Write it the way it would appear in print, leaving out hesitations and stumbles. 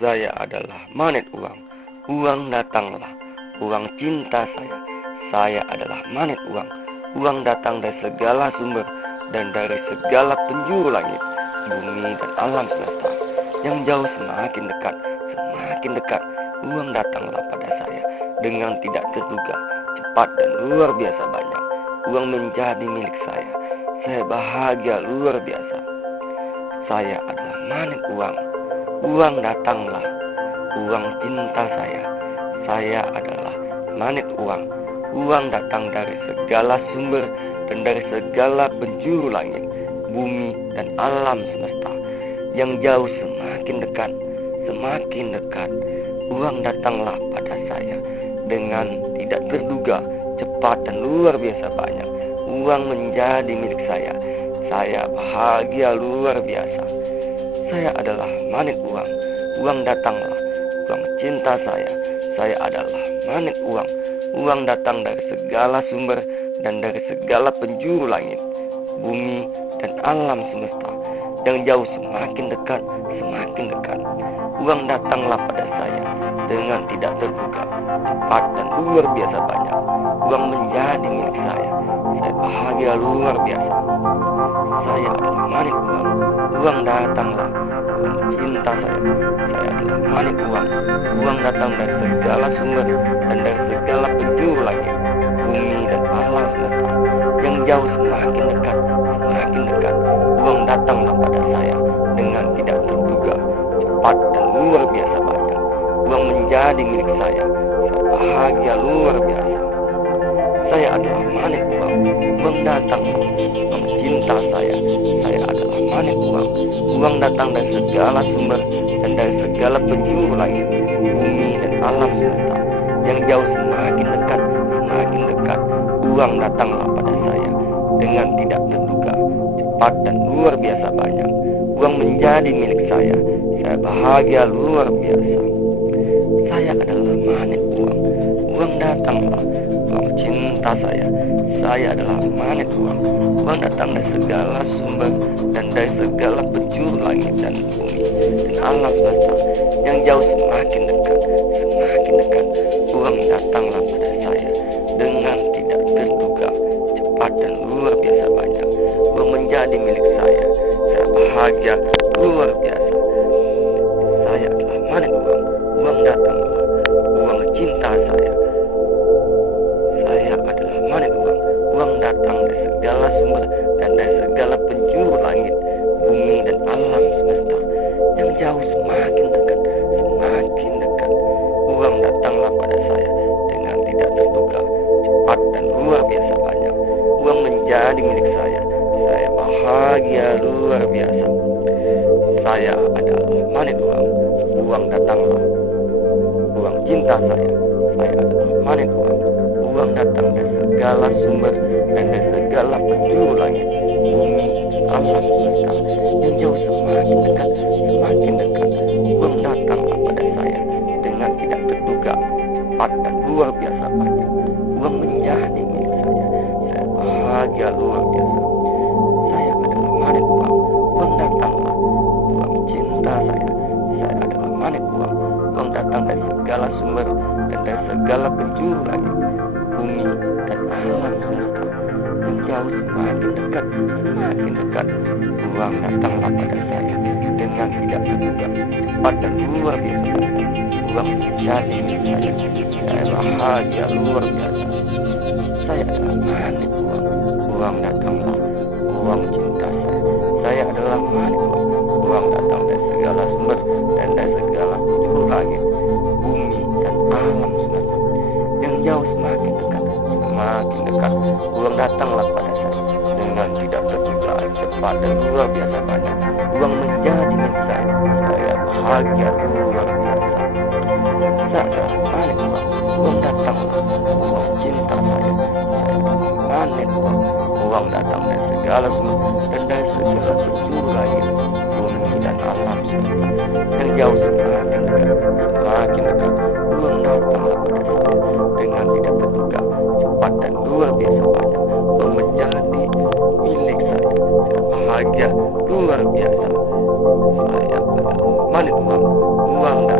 Saya adalah magnet uang. Uang datanglah, uang cinta saya. Saya adalah magnet uang. Uang datang dari segala sumber dan dari segala penjuru langit, bumi dan alam semesta. Yang jauh semakin dekat, semakin dekat. Uang datanglah pada saya dengan tidak terduga, cepat dan luar biasa banyak. Uang menjadi milik saya. Saya bahagia luar biasa. Saya adalah magnet uang. Uang datanglah, uang cinta saya. Saya adalah magnet uang. Uang datang dari segala sumber dan dari segala penjuru langit, bumi dan alam semesta. Yang jauh semakin dekat, semakin dekat. Uang datanglah pada saya dengan tidak terduga, cepat dan luar biasa banyak. Uang menjadi milik saya. Saya bahagia luar biasa. Saya adalah magnet uang. Uang datanglah, uang cinta saya. Saya adalah magnet uang. Uang datang dari segala sumber dan dari segala penjuru langit, bumi dan alam semesta. Yang jauh semakin dekat, semakin dekat. Uang datanglah pada saya dengan tidak terduga, cepat dan luar biasa banyak. Uang menjadi milik saya. Saya bahagia luar biasa. Saya adalah magnet uang. Uang datanglah, uang cinta saya. Saya adalah magnet uang. Uang datang dari segala sumber dan dari segala penjuru langit, bumi dan alam semesta. Yang jauh semakin dekat, semakin dekat. Uang datanglah pada saya dengan tidak terduga, cepat dan luar biasa banyak. Uang menjadi milik saya. Saya bahagia luar biasa. Saya adalah magnet uang. Uang datang, uang cinta saya. Saya adalah magnet uang. Uang datang dari segala sumber dan dari segala penjuru langit, bumi dan alam semesta. Yang jauh semakin dekat, semakin dekat. Uang datanglah pada saya dengan tidak terduga, cepat dan luar biasa banyak. Uang menjadi milik saya. Saya bahagia luar biasa. Saya adalah magnet uang. Uang datanglah, uang cinta saya. Saya adalah magnet uang. Uang datang dari segala sumber dan dari segala penjuru langit dan bumi dan alam semesta. Yang jauh semakin dekat, semakin dekat. Uang datanglah pada saya dengan tidak terduga, cepat dan luar biasa banyak. Uang menjadi milik saya. Saya bahagia luar biasa. Saya adalah magnet uang. Uang datanglah, uang cinta saya. Saya adalah magnet uang. Uang datang dari segala sumber dan dari segala penjuru langit, bumi dan alam semesta. Yang jauh semakin dekat, semakin dekat. Uang datanglah pada saya dengan tidak terduga, cepat dan luar biasa banyak. Uang menjadi milik saya. Saya bahagia luar biasa. Saya adalah magnet uang. Uang datanglah, uang cinta saya. Saya adalah magnet uang. Uang datang dari segala sumber dan dari segala penjuru langit, bumi, alam semesta. Yang jauh semakin dekat, semakin dekat. Uang datanglah pada saya dengan tidak terduga, cepat dan luar biasa banyak. Uang menjadi milik saya. Saya bahagia luar biasa. Saya adalah magnet uang. Uang datanglah, uang cinta saya. Saya adalah magnet uang. Uang datang dari segala sumber dan dari segala penjuru langit, bumi dan alam semesta. Yang jauh semakin dekat, semakin dekat. Uang datanglah pada saya dengan tidak terduga, cepat dan luar biasa banyak. Uang menjadi milik saya. Saya bahagia luar biasa. Saya adalah magnet uang. Uang datanglah, uang cinta saya. Saya adalah magnet uang. Uang datang dari segala sumber dan dari segala penjuru langit, bumi dan alam semesta. Yang jauh semakin dekat, semakin dekat. Uang datanglah pada saya dengan tidak terduga, cepat dan luar biasa banyak. Uang menjadi milik saya. Saya bahagia luar biasa. Saya adalah magnet uang. Uang datanglah, uang cinta saya. Saya magnet uang. Uang datang dari segala sumber dan dari segala penjuru langit, bumi dan alam semesta. Yang jauh semakin dekat, semakin dekat. Uang datanglah pada saya dengan tidak terduga, cepat dan luar biasa banyak. Uang menjadi milik saya. Saya bahagia luar biasa. Saya adalah magnet uang. Uang datang